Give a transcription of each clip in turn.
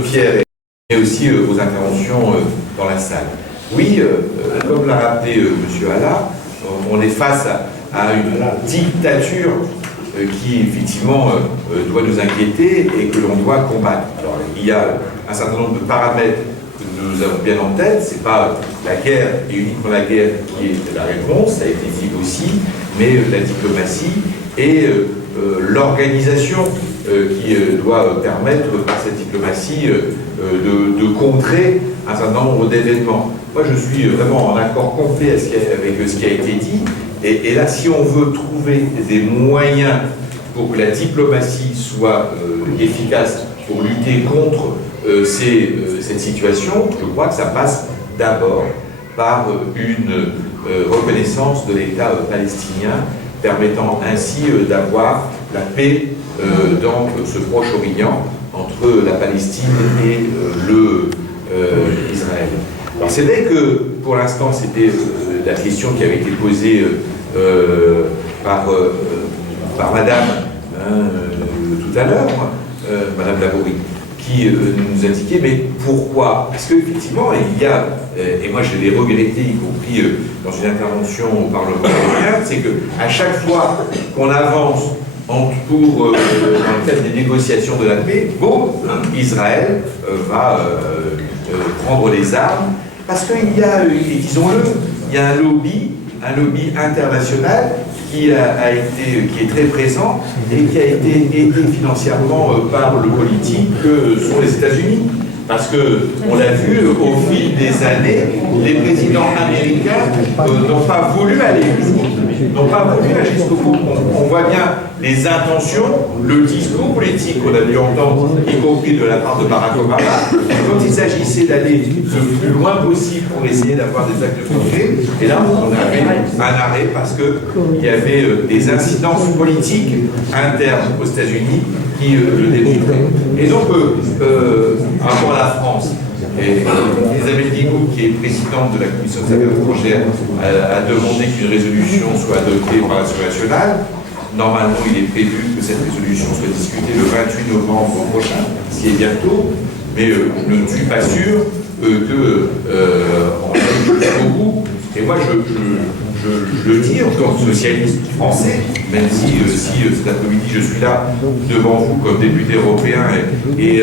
Pierre et aussi vos interventions dans la salle. Oui, comme l'a rappelé M. Alla, on est face à une dictature qui effectivement doit nous inquiéter et que l'on doit combattre. Alors, il y a un certain nombre de paramètres que nous avons bien en tête. C'est pas la guerre et uniquement la guerre qui est la réponse, ça a été dit aussi, mais la diplomatie et l'organisation qui doit permettre par cette diplomatie de contrer un certain nombre d'événements. Moi, je suis vraiment en accord complet avec ce qui a été dit. Et là, si on veut trouver des moyens pour que la diplomatie soit efficace pour lutter contre cette situation, je crois que ça passe d'abord par une reconnaissance de l'État palestinien, permettant ainsi d'avoir la paix dans ce Proche-Orient entre la Palestine et Israël. Alors c'est vrai que pour l'instant c'était la question qui avait été posée par Madame tout à l'heure, Madame Laborie, qui nous indiquait mais pourquoi? Parce qu'effectivement il y a, et moi je l'ai regretté y compris dans une intervention au Parlement européen, c'est qu'à chaque fois qu'on avance pour dans le cadre des négociations de la paix, bon, Israël va prendre les armes, parce qu'il y a, disons-le, il y a un lobby international qui est très présent et qui a été aidé financièrement par le politique que sont les États-Unis. Parce qu'on l'a vu au fil des années, les présidents américains n'ont pas voulu aller jusqu'au bout. On voit bien les intentions, le discours politique qu'on a dû entendre, y compris de la part de Barack Obama, quand il s'agissait d'aller le plus loin possible pour essayer d'avoir des actes concrets. Et là, on avait un arrêt parce qu'il y avait des incidences politiques internes aux États-Unis qui le démontraient. Et donc, par rapport à la France, et Isabelle Guigou, qui est présidente de la Commission des Affaires étrangères, a demandé qu'une résolution soit adoptée par l'Assemblée nationale. Normalement, il est prévu que cette résolution soit discutée le 28 novembre prochain, ce qui est bientôt, mais je ne suis pas sûr qu'on aille jusqu'au bout. Et moi, je le dis en tant que socialiste français, même si cet après-midi je suis là devant vous comme député européen et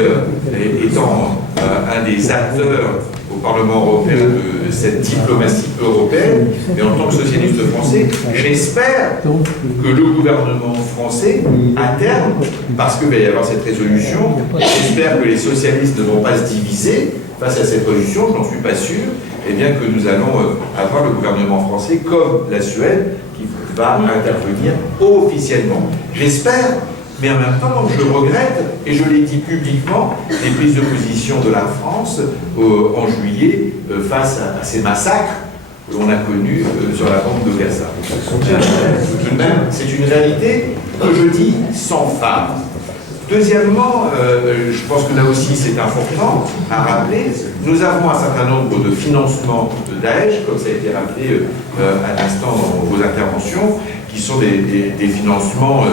étant un des acteurs au Parlement européen de cette diplomatie européenne, mais en tant que socialiste français, j'espère que le gouvernement français, à terme, parce qu'il va y avoir cette résolution, j'espère que les socialistes ne vont pas se diviser face à cette résolution, je n'en suis pas sûr, et bien que nous allons avoir le gouvernement français, comme la Suède, qui va intervenir officiellement. J'espère, mais en même temps, je regrette, et je l'ai dit publiquement, les prises de position de la France en juillet face à ces massacres que l'on a connus sur la bande de Gaza. Tout de même, c'est une réalité que je dis sans phare. Deuxièmement, je pense que là aussi c'est important à rappeler, nous avons un certain nombre de financements de Daesh, comme ça a été rappelé à l'instant dans vos interventions, qui sont des financements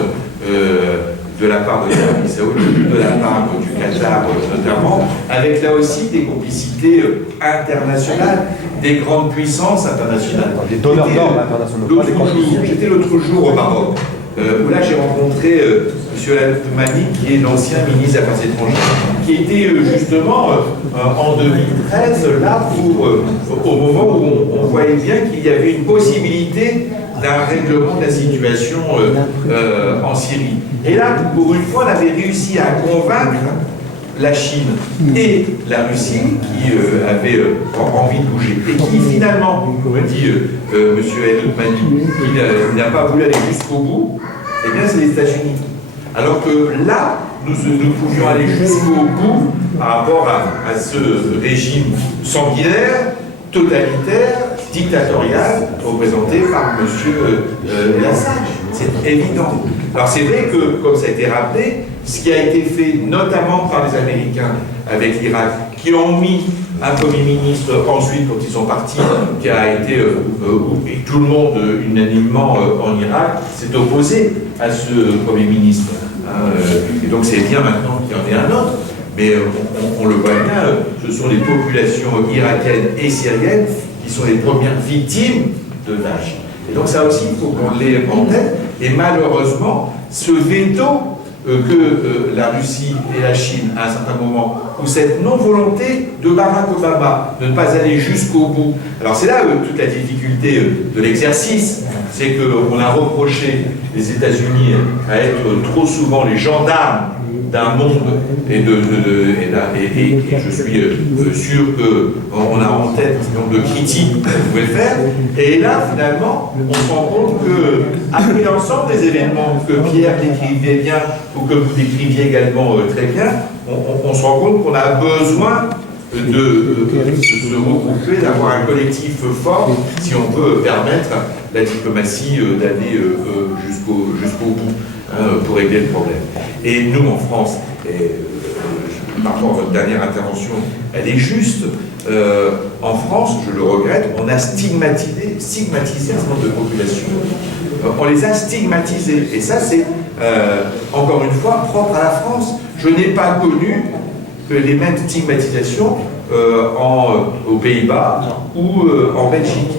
de la part de l'Arabie Saoudite, de la part du Qatar notamment, avec là aussi des complicités internationales, des grandes puissances internationales. Des donneurs d'ordre internationaux. J'étais l'autre jour au Maroc, où là j'ai rencontré M. Al-Mani, qui est l'ancien ministre des Affaires étrangères, qui était justement en 2013 là au moment où on voyait bien qu'il y avait une possibilité d'un règlement de la situation en Syrie. Et là, pour une fois, on avait réussi à convaincre la Chine et la Russie, qui avaient envie de bouger, et qui finalement, comme dit M. El-Mani, qui n'a pas voulu aller jusqu'au bout, eh bien c'est les États-Unis. Alors que là, nous pouvions aller jusqu'au bout par rapport à ce régime sanguinaire, totalitaire, dictatorial, représenté par M. Assad. C'est évident. Alors c'est vrai que, comme ça a été rappelé, ce qui a été fait notamment par les Américains avec l'Irak, qui ont mis un Premier ministre ensuite, quand ils sont partis, qui a été, et tout le monde unanimement en Irak, s'est opposé à ce Premier ministre. Et donc c'est bien maintenant qu'il y en ait un autre. mais on le voit bien, ce sont les populations irakiennes et syriennes qui sont les premières victimes de Daesh. Et donc ça aussi, il faut qu'on l'ait en tête. Et malheureusement, ce veto que la Russie et la Chine, à un certain moment, ou cette non-volonté de Barack Obama de ne pas aller jusqu'au bout. Alors c'est là toute la difficulté de l'exercice, c'est qu'on a reproché les États-Unis à être trop souvent les gendarmes d'un monde, et je suis sûr qu'on a en tête un certain nombre de critiques que vous pouvez faire, et là finalement on se rend compte que, après l'ensemble des événements que Pierre décrivait bien, ou que vous décriviez également très bien, on se rend compte qu'on a besoin de se regrouper, d'avoir un collectif fort, si on peut permettre la diplomatie d'aller jusqu'au bout, pour régler le problème. Et nous, en France, par rapport à votre dernière intervention, elle est juste. En France, je le regrette, on a stigmatisé un certain nombre de populations. On les a stigmatisés. Et ça, c'est, encore une fois, propre à la France. Je n'ai pas connu les mêmes stigmatisations aux Pays-Bas ou en Belgique.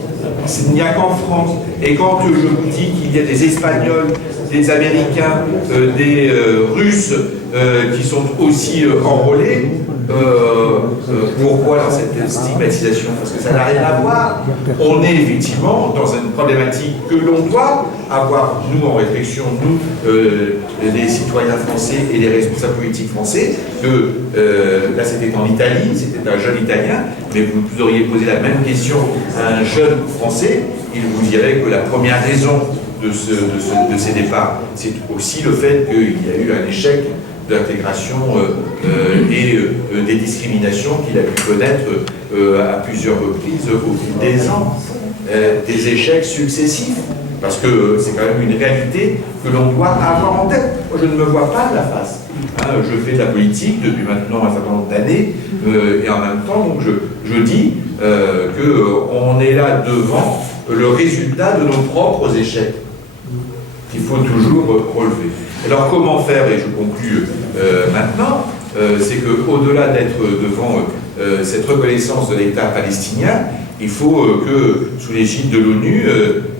Il n'y a qu'en France. Et quand je vous dis qu'il y a des Espagnols, des Américains, des Russes qui sont aussi enrôlés, pourquoi dans cette stigmatisation? Parce que ça n'a rien à voir. On est effectivement dans une problématique que l'on doit avoir, nous, en réflexion, nous, les citoyens français et les responsables politiques français, que là c'était en Italie, c'était un jeune Italien, mais vous auriez posé la même question à un jeune Français, il vous dirait que la première raison de ces départs, c'est aussi le fait qu'il y a eu un échec d'intégration et des discriminations qu'il a pu connaître à plusieurs reprises au fil des ans, des échecs successifs, parce que c'est quand même une réalité que l'on doit avoir en tête. Moi, je ne me vois pas de la face. Je fais de la politique depuis maintenant un certain nombre d'années, et en même temps, donc, je dis qu'on est là devant le résultat de nos propres échecs, qu'il faut toujours relever. Alors comment faire, et je conclue maintenant, c'est qu'au-delà d'être devant cette reconnaissance de l'État palestinien, il faut que, sous l'égide de l'ONU,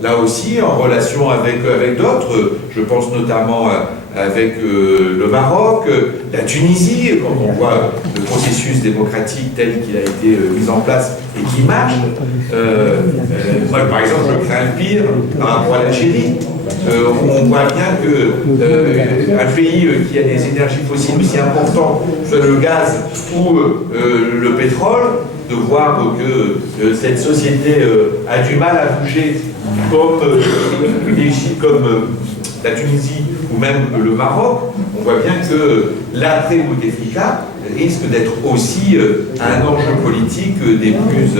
là aussi, en relation avec d'autres, je pense notamment avec le Maroc, la Tunisie, quand on voit le processus démocratique tel qu'il a été mis en place et qui marche. Moi, par exemple, je crains le pire par rapport à l'Algérie. On voit bien qu'un pays qui a des énergies fossiles aussi importantes, soit le gaz ou le pétrole, de voir que cette société a du mal à bouger comme l'Égypte, comme la Tunisie ou même le Maroc. On voit bien que l'après-Bouteflika risque d'être aussi un enjeu politique des plus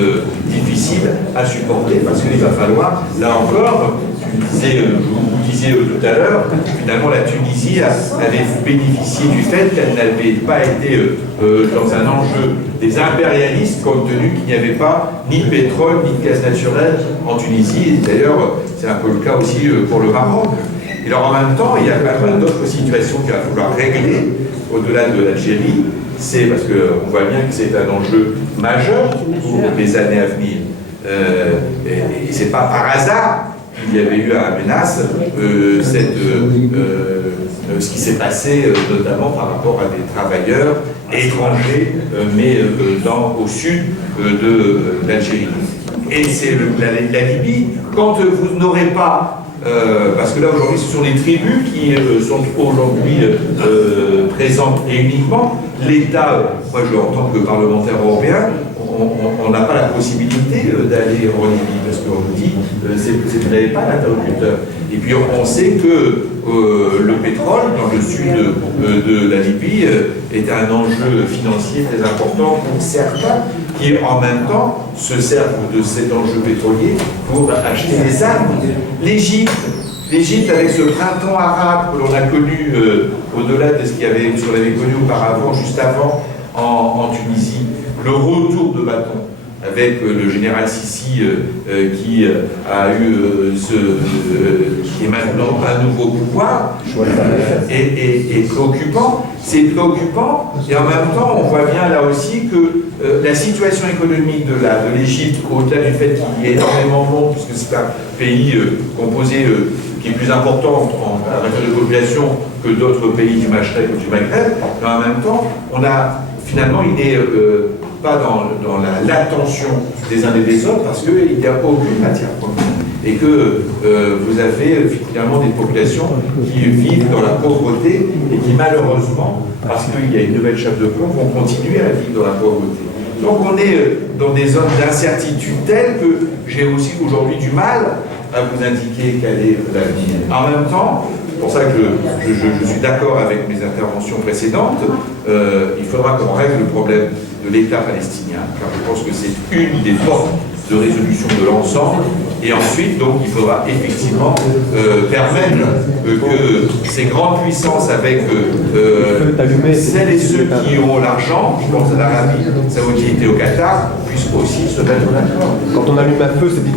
difficiles à supporter, parce qu'il va falloir, là encore, vous disiez tout à l'heure, finalement la Tunisie avait bénéficié du fait qu'elle n'avait pas été dans un enjeu des impérialistes, compte tenu qu'il n'y avait pas ni de pétrole ni de gaz naturel en Tunisie, et d'ailleurs c'est un peu le cas aussi pour le Maroc. Et alors en même temps, il y a quand même d'autres situations qu'il va falloir régler au-delà de l'Algérie, c'est parce qu'on voit bien que c'est un enjeu majeur pour les années à venir. Et c'est pas par hasard qu'il y avait eu à Amenas ce qui s'est passé notamment par rapport à des travailleurs étrangers, mais au sud de l'Algérie. Et c'est la Libye, quand vous n'aurez pas parce que là aujourd'hui ce sont les tribus qui sont aujourd'hui présentes, et uniquement l'État, moi en tant que parlementaire européen, on n'a pas la possibilité d'aller en Libye, parce qu'on nous dit vous n'avez pas l'interlocuteur. Et puis on sait que le pétrole dans le sud de la Libye est un enjeu financier très important pour certains qui en même temps se servent de cet enjeu pétrolier pour acheter des armes. L'Égypte avec ce printemps arabe que l'on a connu au-delà de ce qu'on avait connu auparavant, juste avant en Tunisie, le retour de bâton avec le général Sissi qui a eu qui est maintenant un nouveau pouvoir est préoccupant. c'est préoccupant, et en même temps, on voit bien là aussi que la situation économique de l'Égypte, au-delà du fait qu'il y ait énormément de monde, puisque c'est un pays composé, qui est plus important en matière de population que d'autres pays du Maghreb ou du Maghreb, mais en même temps, finalement, il n'est pas dans l'attention des uns et des autres, parce qu'il n'y a aucune matière première. Et que vous avez finalement des populations qui vivent dans la pauvreté et qui malheureusement, parce qu'il y a une nouvelle chef de camp, vont continuer à vivre dans la pauvreté. Donc on est dans des zones d'incertitude telles que j'ai aussi aujourd'hui du mal à vous indiquer quel est l'avenir. En même temps, c'est pour ça que je suis d'accord avec mes interventions précédentes, il faudra qu'on règle le problème de l'État palestinien, car je pense que c'est une des portes de résolution de l'ensemble, et ensuite, donc, il faudra effectivement permettre que ces grandes puissances avec celles et ceux qui ont l'argent, je pense à l'Arabie Saoudite et au Qatar, puissent aussi se mettre d'accord. Quand on allume un feu, c'est difficile.